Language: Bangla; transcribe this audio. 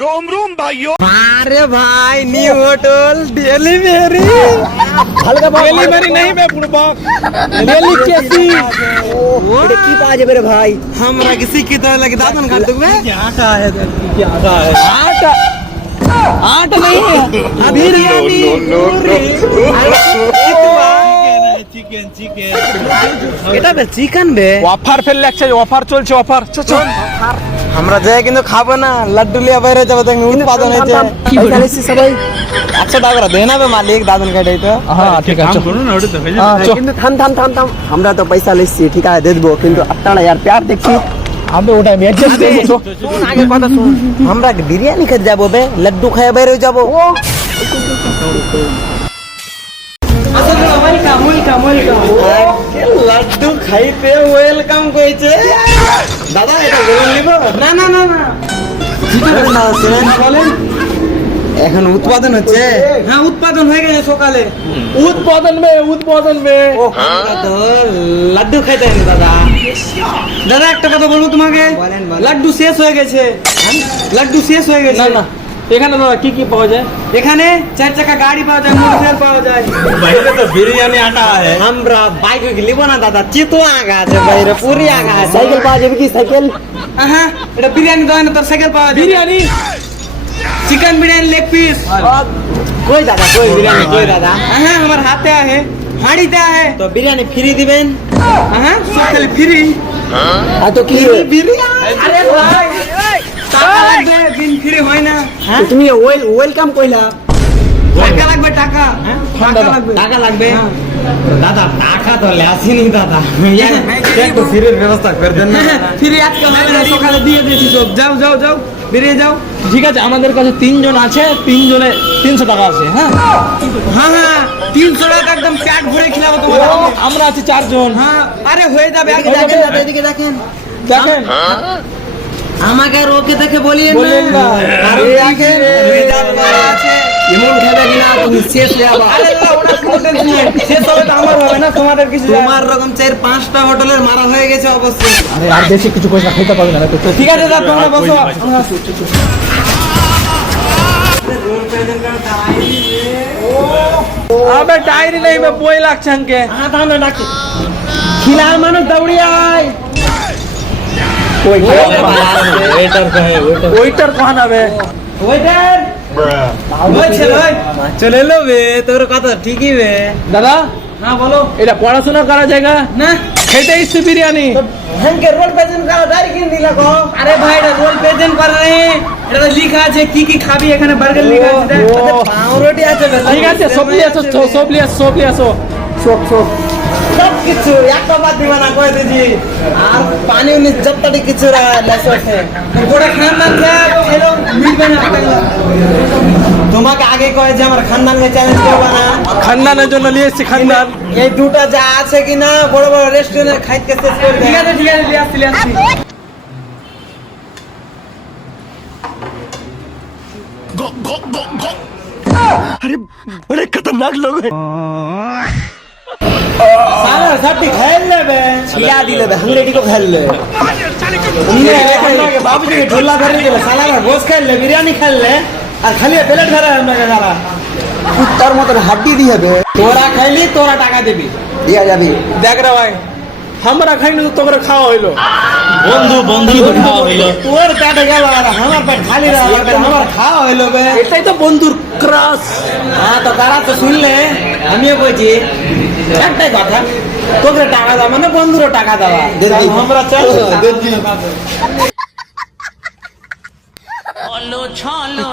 रोम रोम भाइयों। अरे भाई न्यू होटल डिलीवरी डेलीवरी नहीं मैं बुड़बक डेली कैसी এটা কি পাওয়া যাবে রে ভাই আমরা কি শিক্ষিত লাগে দাদন কাট দেবে आटा है क्या आटा है आटा आटा नहीं है বিরিয়ানি চিকেন চিকেন এটা তো চিকেন বে অফার ফেললে একটা অফার চলছে অফার চল আমরা যাই কিন্তু খাবো না লাড্ডু লিয়া বাইরে যাবো দেখি উৎপাদন হয়েছে কি বলেছি সবাই 100 টাকা দেন হবে মালিক দাদন কাটাই তো হ্যাঁ ঠিক আছে কিন্তু থাম থাম থাম থাম আমরা তো পয়সা লিখছি ঠিক আছে দিয়ে দেবো কিন্তু আপনারা यार प्यार দেখছি আমি ওটা আমি অ্যাডজাস্ট করে দেব শুন আগে কথা শুন আমরা বিরিয়ানি খেতে যাবো বে লাড্ডু খাইয়া বাইরে যাবো লাড্ডু খাইতে ওয়েলকাম কইছে দাদা এটা বলে নিব না না না না বলেন এখন উৎপাদন হচ্ছে হ্যাঁ উৎপাদন হয়ে গেছে সকালে উৎপাদন মে ও আমরা তো লাড্ডু খাইতে না দাদা দাদা একটা কথা বলবো তোমাকে লাড্ডু শেষ হয়ে গেছে লাড্ডু শেষ হয়ে গেছে না না এখানে দাদা কি কি পাওয়া যায় এখানে 4 চাকা গাড়ি পাওয়া যায় মোটরসাইকেল পাওয়া যায় বাইরে তো বিরিয়ানি আটা है আমরা বাইক লিব না দাদা চিতো আগা আছে বাইরে পুরি আগা আছে সাইকেল পাওয়া যাবে কি সাইকেল হ্যাঁ এটা বিরিয়ানি দাও না তোর সাইকেল পাওয়া যাবে biryani chicken biryani leg piece कोई दादा कोई बिरयानी कोई दादा হ্যাঁ আমার হাতে আছে হাড়িতে আছে তো বিরিয়ানি ফ্রি দিবেন হ্যাঁ সব খালি ফ্রি আর তো কি বিরিয়ানি আরে ভাই টাকা লাগবে দিন ফ্রি হয় না তুমি ওয়েলকাম কইলা টাকা লাগবে টাকা টাকা লাগবে দাদা টাকা তো লেসিনি দাদা একটু ফ্রির ব্যবস্থা করে দেন না ফ্রি আজকে সকালে দিয়ে দিয়েছি সব যাও যাও যাও বেরিয়ে যাও ঠিক আছে আমাদের কাছে 3 জন আছে 3 জনে 300 টাকা আছে হ্যাঁ হ্যাঁ হ্যাঁ 300 টাকা একদম পেট ভরে খেলাবো তোমাদের আমরা আছি 4 জন হ্যাঁ আরে হয়ে যাবে আগে দেখেন দাদা এদিকে দেখেন দেখেন আমাকে আর ওকে দেখে বলিয়েন বলেন না না। আরে দেখেন রিজার্ভ আছে এমন খাবে কিনা তুমি শেষ হয়ে যাবে আরে না ওটা কোনো টেনশন নাই শেষ হবে তো আমার হবে না তোমাদের কিছু তোমার রকম 4-5টা হোটেলের মারা হয়ে গেছে অবশ্যই আরে আর বেশি কিছু পয়সা খাইতে পারবে না তো ঠিক আছে দাদা তোমরা বসো अबे डायरी नहीं मैं बोई लाख छन के हां दाम ना डाके खिलाल मानो दौड़ी आए कोई वेटर का है वेटर कौन है ওয়েটার ওই ছেলে ওই চলে এলো বে তোর কথা ঠিকই বে দাদা হ্যাঁ বলো এটা পড়াশোনা করা জায়গা না খেতে ইচ্ছে বিরিয়ানি হ্যাঙ্কে রোল প্রেজেন্ট করা ডাইরি কিন দিলা গো আরে ভাই এটা রোল প্রেজেন্ট করে রে এটা তো লেখা আছে কি কি খাবি এখানে বার্গার লেখা আছে আচ্ছা পাউরুটি আছে ঠিক আছে সব লিয়ে আসো সব কিছু একটা বাদ দিবা না কই দিজি আর পানি উনি যতটি কিছু লেসছে গোটা খানদান খেলো মিলবে না তোমাকে আগে কয় যে আমার খানদানকে চ্যালেঞ্জ করবা না খানদানের জন্য নিয়ে এসেছি খানদান এই দুটো যা আছে কিনা বড় বড় রেস্টুরেন্টে খাইতে শেষ করে ঠিক আছে লিয়ে আসছি अरे बड़े खतरनाक लोग हैं साला सबकी खेल ले बे छिया दिले बे हंगरेडी को खेल ले उन्हें के बाबूजी के ढोला धर ले साला का गोश्त खेल ले बिरयानी खेल ले और खाली प्लेट धरा है हमरा के साला তোর মতন হাড্ডি দিয়ে হবে তোরা খাইলি তোরা টাকা দিবি দিয়া যাবি देख रहा भाई हमरा खाइल तो तोरा खाওয়া হইলো বন্ধু তো খাওয়া হইলো তোর পেট গেল আর আমার পেট খালি রইল আমার খাওয়া হইলো বে এটাই তো বন্ধুর ক্রাশ হ্যাঁ তো তারা তো শুনলে আমিও কইছি একটাই কথা তোকে টাকা দাও মানে বন্ধুরও টাকা দেওয়া আমরা চাই দেখি ছলো ছলো